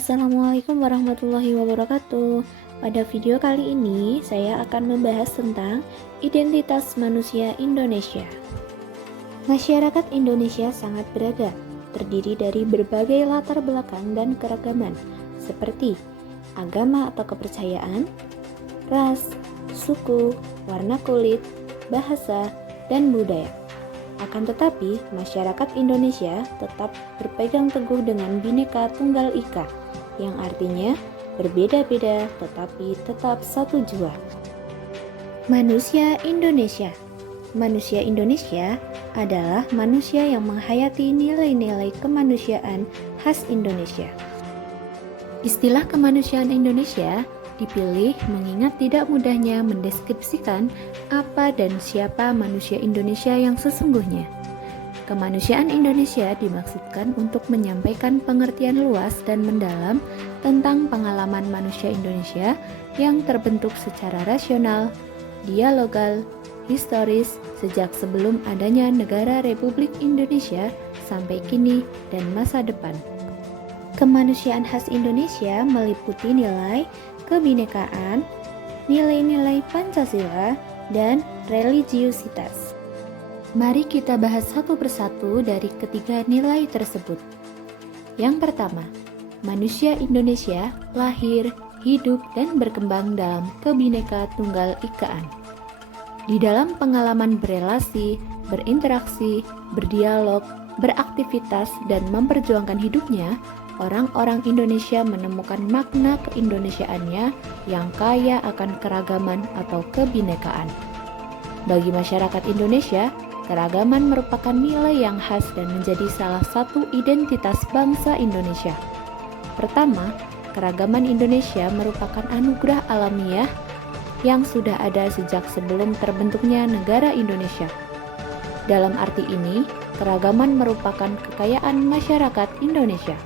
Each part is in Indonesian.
Assalamualaikum warahmatullahi wabarakatuh. Pada video kali ini, saya akan membahas tentang identitas manusia Indonesia. Masyarakat Indonesia sangat beragam, terdiri dari berbagai latar belakang dan keragaman, seperti agama atau kepercayaan, ras, suku, warna kulit, bahasa, dan budaya. Akan tetapi, masyarakat Indonesia tetap berpegang teguh dengan Bhinneka Tunggal Ika, yang artinya berbeda-beda tetapi tetap satu jua. Manusia Indonesia. Manusia Indonesia adalah manusia yang menghayati nilai-nilai kemanusiaan khas Indonesia. Istilah kemanusiaan Indonesia dipilih mengingat tidak mudahnya mendeskripsikan apa dan siapa manusia Indonesia yang sesungguhnya. Kemanusiaan Indonesia dimaksudkan untuk menyampaikan pengertian luas dan mendalam tentang pengalaman manusia Indonesia yang terbentuk secara rasional, dialogal, historis sejak sebelum adanya negara Republik Indonesia sampai kini dan masa depan. Kemanusiaan khas Indonesia meliputi nilai kebhinekaan, nilai-nilai Pancasila, dan religiusitas. Mari kita bahas satu persatu dari ketiga nilai tersebut. Yang pertama, manusia Indonesia lahir, hidup, dan berkembang dalam Kebhinneka Tunggal Ikaan. Di dalam pengalaman berelasi, berinteraksi, berdialog, beraktivitas, dan memperjuangkan hidupnya, orang-orang Indonesia menemukan makna keindonesiaannya yang kaya akan keragaman atau kebhinekaan. Bagi masyarakat Indonesia, keragaman merupakan nilai yang khas dan menjadi salah satu identitas bangsa Indonesia. Pertama, keragaman Indonesia merupakan anugerah alamiah yang sudah ada sejak sebelum terbentuknya negara Indonesia. Dalam arti ini, keragaman merupakan kekayaan masyarakat Indonesia.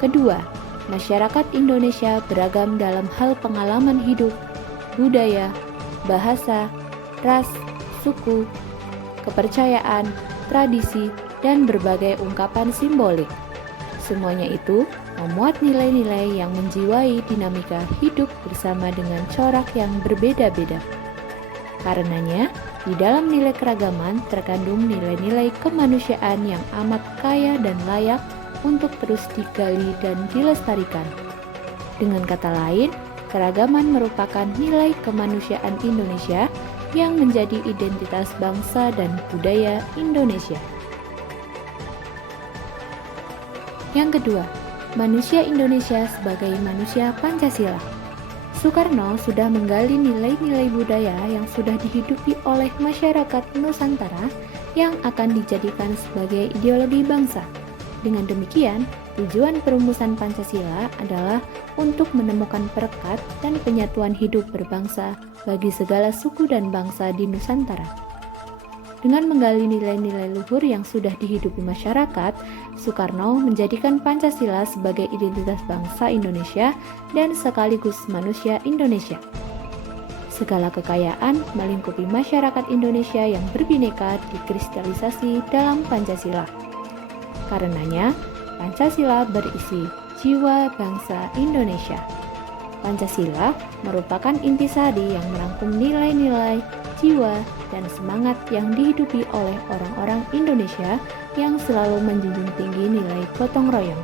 Kedua, masyarakat Indonesia beragam dalam hal pengalaman hidup, budaya, bahasa, ras, suku, kepercayaan, tradisi, dan berbagai ungkapan simbolik. Semuanya itu memuat nilai-nilai yang menjiwai dinamika hidup bersama dengan corak yang berbeda-beda. Karenanya, di dalam nilai keragaman terkandung nilai-nilai kemanusiaan yang amat kaya dan layak untuk terus digali dan dilestarikan. Dengan kata lain, keragaman merupakan nilai kemanusiaan Indonesia yang menjadi identitas bangsa dan budaya Indonesia. Yang kedua, manusia Indonesia sebagai manusia Pancasila. Soekarno sudah menggali nilai-nilai budaya yang sudah dihidupi oleh masyarakat Nusantara yang akan dijadikan sebagai ideologi bangsa. Dengan demikian, tujuan perumusan Pancasila adalah untuk menemukan perekat dan penyatuan hidup berbangsa bagi segala suku dan bangsa di Nusantara. Dengan menggali nilai-nilai luhur yang sudah dihidupi masyarakat, Soekarno menjadikan Pancasila sebagai identitas bangsa Indonesia dan sekaligus manusia Indonesia. Segala kekayaan melingkupi masyarakat Indonesia yang berbineka dikristalisasi dalam Pancasila. Karenanya, Pancasila berisi jiwa bangsa Indonesia. Pancasila merupakan intisari yang merangkum nilai-nilai, jiwa, dan semangat yang dihidupi oleh orang-orang Indonesia yang selalu menjunjung tinggi nilai gotong royong.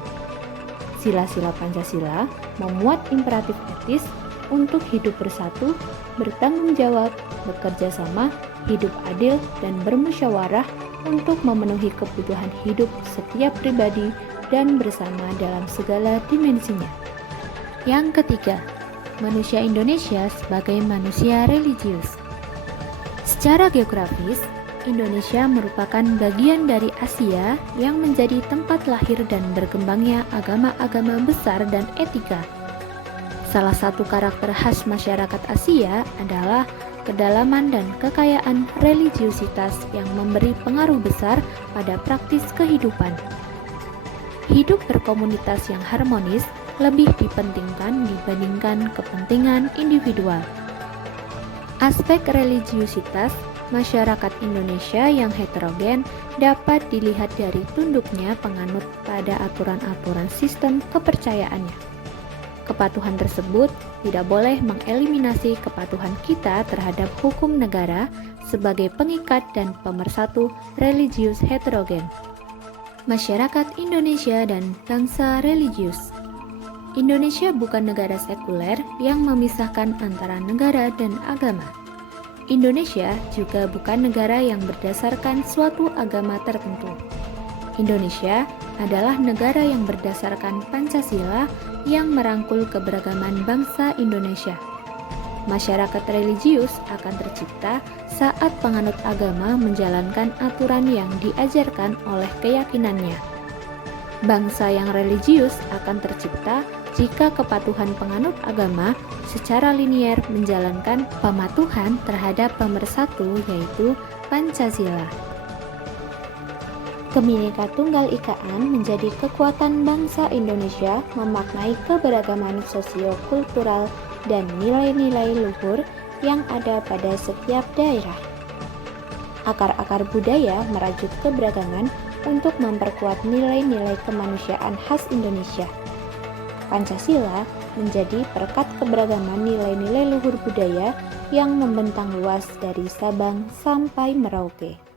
Sila-sila Pancasila memuat imperatif etis untuk hidup bersatu, bertanggung jawab, bekerja sama, hidup adil, dan bermusyawarah untuk memenuhi kebutuhan hidup setiap pribadi dan bersama dalam segala dimensinya. Yang ketiga, manusia Indonesia sebagai manusia religius. Secara geografis, Indonesia merupakan bagian dari Asia yang menjadi tempat lahir dan berkembangnya agama-agama besar dan etika. Salah satu karakter khas masyarakat Asia adalah kedalaman dan kekayaan religiusitas yang memberi pengaruh besar pada praktis kehidupan. Hidup berkomunitas yang harmonis lebih dipentingkan dibandingkan kepentingan individual. Aspek religiusitas Masyarakat Indonesia yang heterogen dapat dilihat dari tunduknya penganut pada aturan-aturan sistem kepercayaannya. Kepatuhan tersebut tidak boleh mengeliminasi kepatuhan kita terhadap hukum negara sebagai pengikat dan pemersatu religius heterogen. Masyarakat Indonesia dan bangsa religius. Indonesia bukan negara sekuler yang memisahkan antara negara dan agama. Indonesia juga bukan negara yang berdasarkan suatu agama tertentu. Indonesia adalah negara yang berdasarkan Pancasila yang merangkul keberagaman bangsa Indonesia. Masyarakat religius akan tercipta saat penganut agama menjalankan aturan yang diajarkan oleh keyakinannya. Bangsa yang religius akan tercipta jika kepatuhan penganut agama secara linier menjalankan pematuhan terhadap pemersatu yaitu Pancasila. Kebhinneka Tunggal Ikaan menjadi kekuatan bangsa Indonesia memaknai keberagaman sosio-kultural dan nilai-nilai luhur yang ada pada setiap daerah. Akar-akar budaya merajut keberagaman untuk memperkuat nilai-nilai kemanusiaan khas Indonesia. Pancasila menjadi perekat keberagaman nilai-nilai luhur budaya yang membentang luas dari Sabang sampai Merauke.